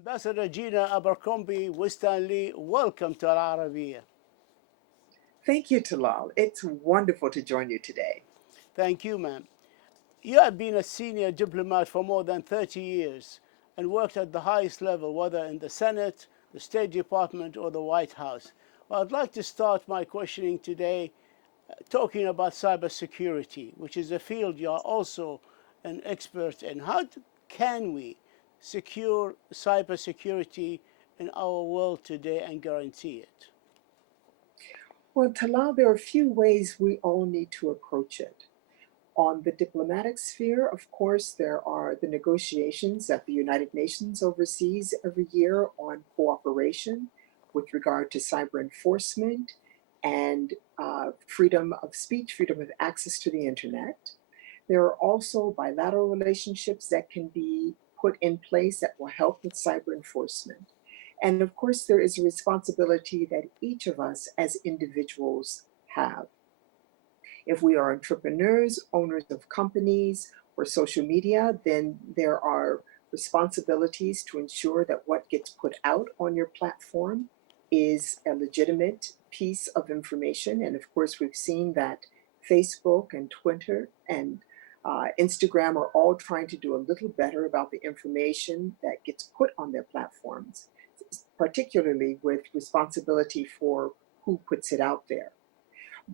Ambassador Gina Abercrombie-Winstanley, welcome to Al-Arabiya. Thank you, Talal. It's wonderful to join you today. Thank you, ma'am. You have been a senior diplomat for more than 30 years and worked at the highest level, whether in the Senate, the State Department, or the White House. Well, I'd like to start my questioning today talking about cybersecurity, which is a field you are also an expert in. How can we secure cybersecurity in our world today and guarantee it? Well, Talal, there are a few ways we all need to approach it. On the diplomatic sphere, of course, there are the negotiations that the United Nations oversees every year on cooperation with regard to cyber enforcement and freedom of speech, freedom of access to the internet. There are also bilateral relationships that can be put in place that will help with cyber enforcement. And of course, there is a responsibility that each of us as individuals have. If we are entrepreneurs, owners of companies, or social media, then there are responsibilities to ensure that what gets put out on your platform is a legitimate piece of information. And of course, we've seen that Facebook and Twitter and Instagram are all trying to do a little better about the information that gets put on their platforms, particularly with responsibility for who puts it out there.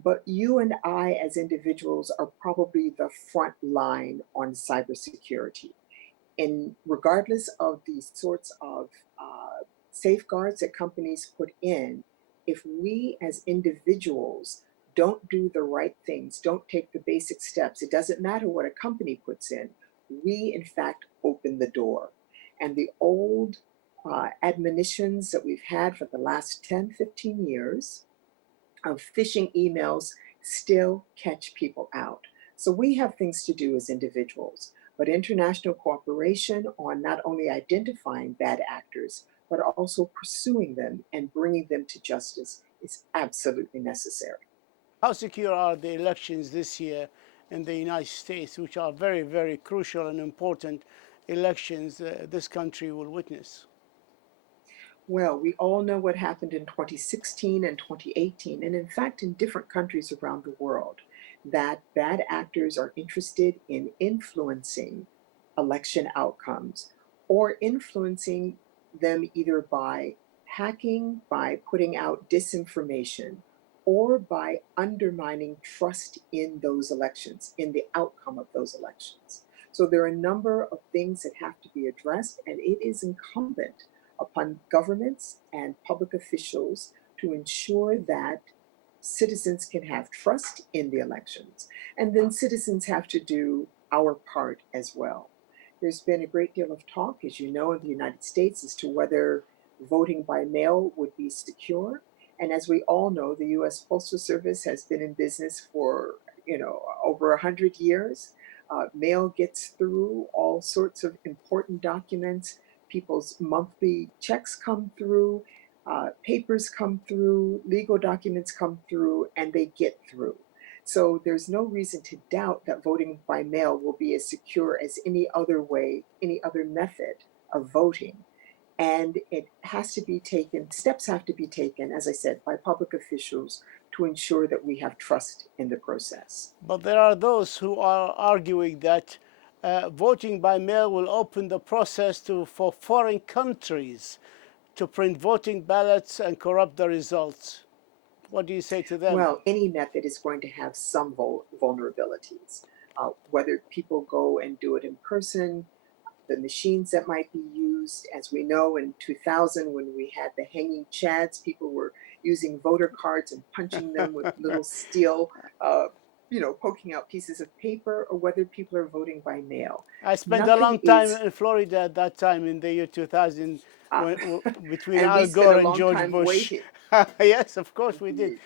But you and I, as individuals, are probably the front line on cybersecurity. And regardless of the sorts of safeguards that companies put in, if we as individuals don't do the right things, don't take the basic steps, it doesn't matter what a company puts in, we in fact open the door. And the old admonitions that we've had for the last 10, 15 years of phishing emails still catch people out. So we have things to do as individuals, but international cooperation on not only identifying bad actors, but also pursuing them and bringing them to justice is absolutely necessary. How secure are the elections this year in the United States, which are very, very crucial and important elections this country will witness? Well, we all know what happened in 2016 and 2018, and in fact, in different countries around the world, that bad actors are interested in influencing election outcomes or influencing them either by hacking, by putting out disinformation, or by undermining trust in those elections, in the outcome of those elections. So there are a number of things that have to be addressed, and it is incumbent upon governments and public officials to ensure that citizens can have trust in the elections. And then citizens have to do our part as well. There's been a great deal of talk, as you know, in the United States as to whether voting by mail would be secure. And as we all know, the US Postal Service has been in business for, over 100 years. Mail gets through all sorts of important documents. People's monthly checks come through, papers come through, legal documents come through, and they get through. So there's no reason to doubt that voting by mail will be as secure as any other way, any other method of voting. And it has to be taken, steps have to be taken, as I said, by public officials to ensure that we have trust in the process. But there are those who are arguing that voting by mail will open the process for foreign countries to print voting ballots and corrupt the results. What do you say to them? Well, any method is going to have some vulnerabilities. Whether people go and do it in person, the machines that might be used, as we know in 2000 when we had the hanging chads, people were using voter cards and punching them with little steel, poking out pieces of paper, or whether people are voting by mail. I spent a long Nothing time is, in Florida at that time in the year 2000 between and we Al spent Gore a and long George time Bush. waiting. Yes, of course we did.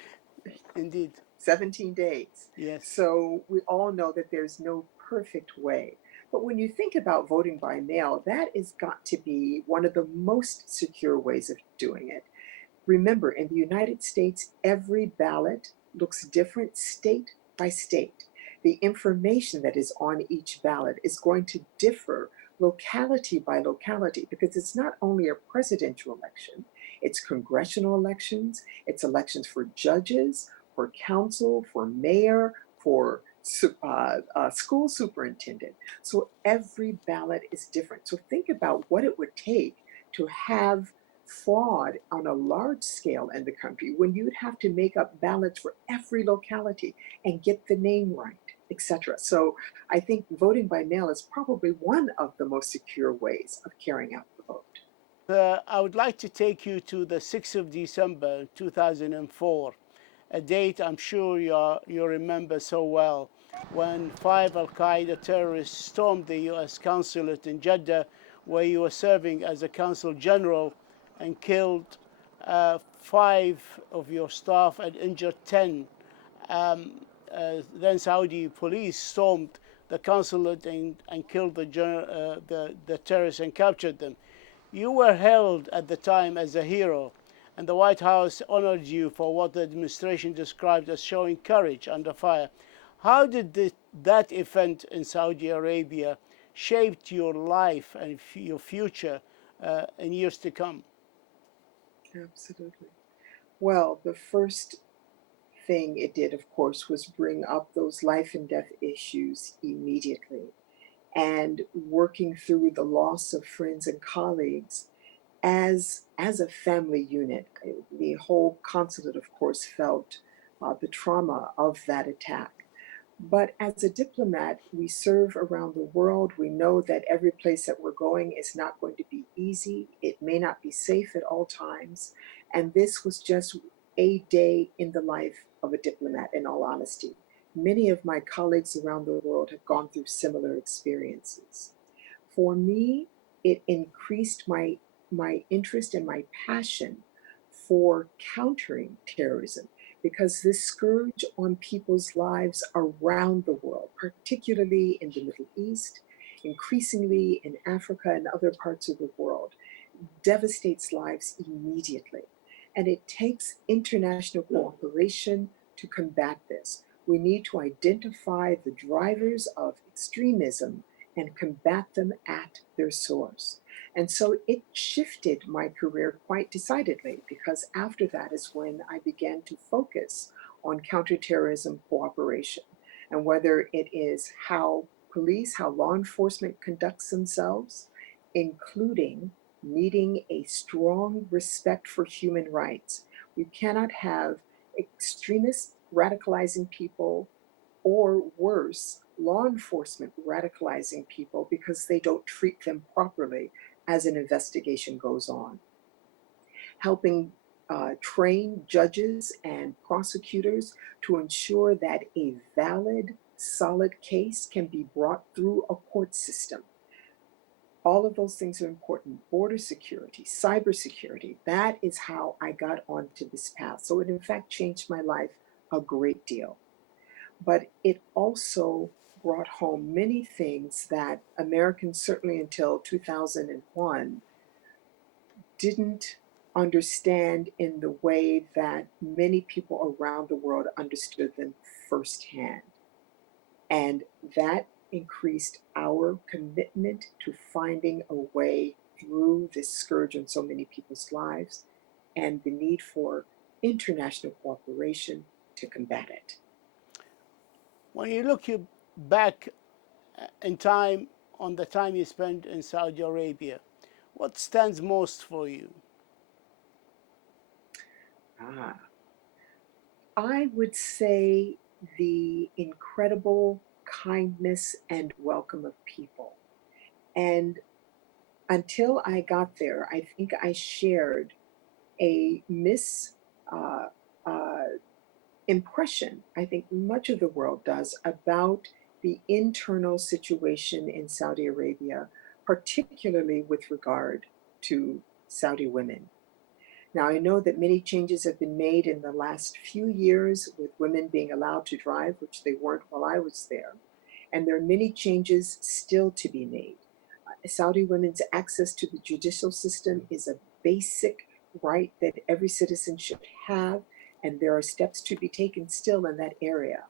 Indeed. Indeed. 17 days. Yes. So we all know that there's no perfect way. But when you think about voting by mail, that has got to be one of the most secure ways of doing it. Remember, in the United States, every ballot looks different state by state. The information that is on each ballot is going to differ locality by locality, because it's not only a presidential election, it's congressional elections, it's elections for judges, for council, for mayor, for school superintendent. So every ballot is different. So think about what it would take to have fraud on a large scale in the country when you'd have to make up ballots for every locality and get the name right, etc. So I think voting by mail is probably one of the most secure ways of carrying out the vote. I would like to take you to the 6th of December 2004, a date I'm sure you remember so well, when 5 Al-Qaeda terrorists stormed the US consulate in Jeddah, where you were serving as a consul general, and killed 5 of your staff and injured 10. Then Saudi police stormed the consulate and killed the terrorists and captured them. You were hailed at the time as a hero, and the White House honored you for what the administration described as showing courage under fire. How did that event in Saudi Arabia shaped your life and your future in years to come? Absolutely. Well, the first thing it did, of course, was bring up those life and death issues immediately. And working through the loss of friends and colleagues as a family unit. The whole consulate, of course, felt the trauma of that attack. But as a diplomat, we serve around the world. We know that every place that we're going is not going to be easy. It may not be safe at all times. And this was just a day in the life of a diplomat, in all honesty. Many of my colleagues around the world have gone through similar experiences. For me, it increased my interest and my passion for countering terrorism, because this scourge on people's lives around the world, particularly in the Middle East, increasingly in Africa and other parts of the world, devastates lives immediately. And it takes international cooperation to combat this. We need to identify the drivers of extremism and combat them at their source. And so it shifted my career quite decidedly, because after that is when I began to focus on counterterrorism cooperation, and whether it is how police, how law enforcement conducts themselves, including needing a strong respect for human rights. We cannot have extremists radicalizing people, or worse, law enforcement radicalizing people because they don't treat them properly as an investigation goes on. Helping train judges and prosecutors to ensure that a valid, solid case can be brought through a court system. All of those things are important. Border security, cybersecurity, that is how I got onto this path. So it in fact changed my life a great deal. But it also brought home many things that Americans, certainly until 2001, didn't understand in the way that many people around the world understood them firsthand. And that increased our commitment to finding a way through this scourge on so many people's lives, and the need for international cooperation to combat it. When you look back in time on the time you spent in Saudi Arabia, what stands most for you? Ah, I would say the incredible kindness and welcome of people. And until I got there, I think I shared a uh, uh, impression, I think much of the world does, about the internal situation in Saudi Arabia, particularly with regard to Saudi women. Now, I know that many changes have been made in the last few years with women being allowed to drive, which they weren't while I was there. And there are many changes still to be made. Saudi women's access to the judicial system is a basic right that every citizen should have, and there are steps to be taken still in that area.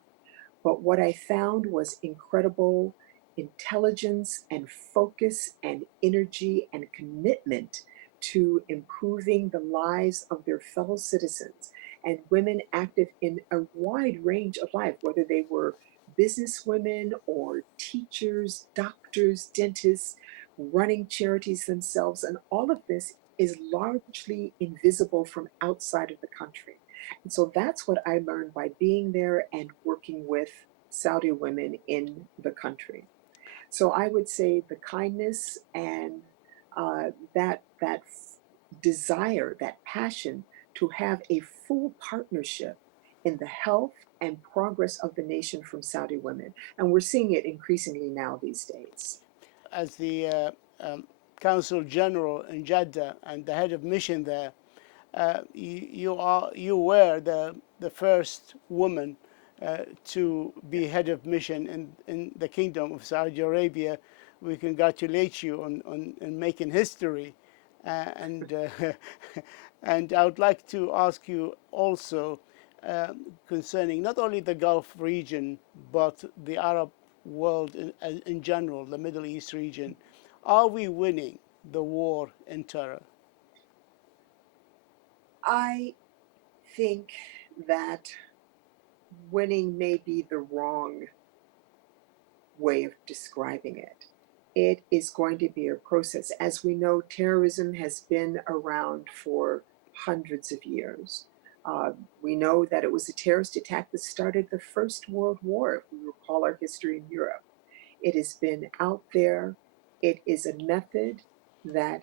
But what I found was incredible intelligence and focus and energy and commitment to improving the lives of their fellow citizens, and women active in a wide range of life, whether they were businesswomen or teachers, doctors, dentists, running charities themselves. And all of this is largely invisible from outside of the country. And so that's what I learned by being there and working with Saudi women in the country. So I would say the kindness and that desire, that passion to have a full partnership in the health and progress of the nation from Saudi women, and we're seeing it increasingly now these days. As the Consul General in Jeddah and the head of mission there, you were the first woman to be head of mission in the Kingdom of Saudi Arabia. We congratulate you on making history, and and I would like to ask you also concerning not only the Gulf region but the Arab world in general, the Middle East region. Are we winning the war in terror? I think that winning may be the wrong way of describing it. It is going to be a process. As we know, terrorism has been around for hundreds of years. We know that it was a terrorist attack that started the First World War, if we recall our history in Europe. It has been out there. It is a method that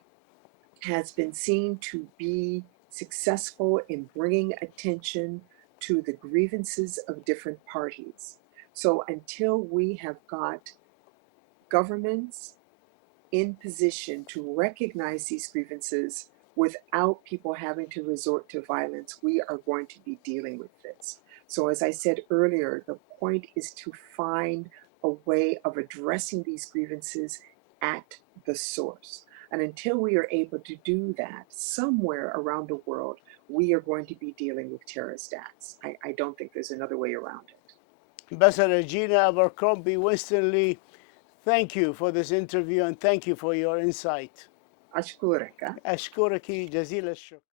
has been seen to be successful in bringing attention to the grievances of different parties. So until we have got governments in position to recognize these grievances without people having to resort to violence, we are going to be dealing with this. So, as I said earlier, the point is to find a way of addressing these grievances at the source. And until we are able to do that somewhere around the world, we are going to be dealing with terrorist acts. I don't think there's another way around it. Ambassador Gina Abercrombie-Winstanley, thank you for this interview and thank you for your insight. أشكرك. أشكرك جزيل الشكر.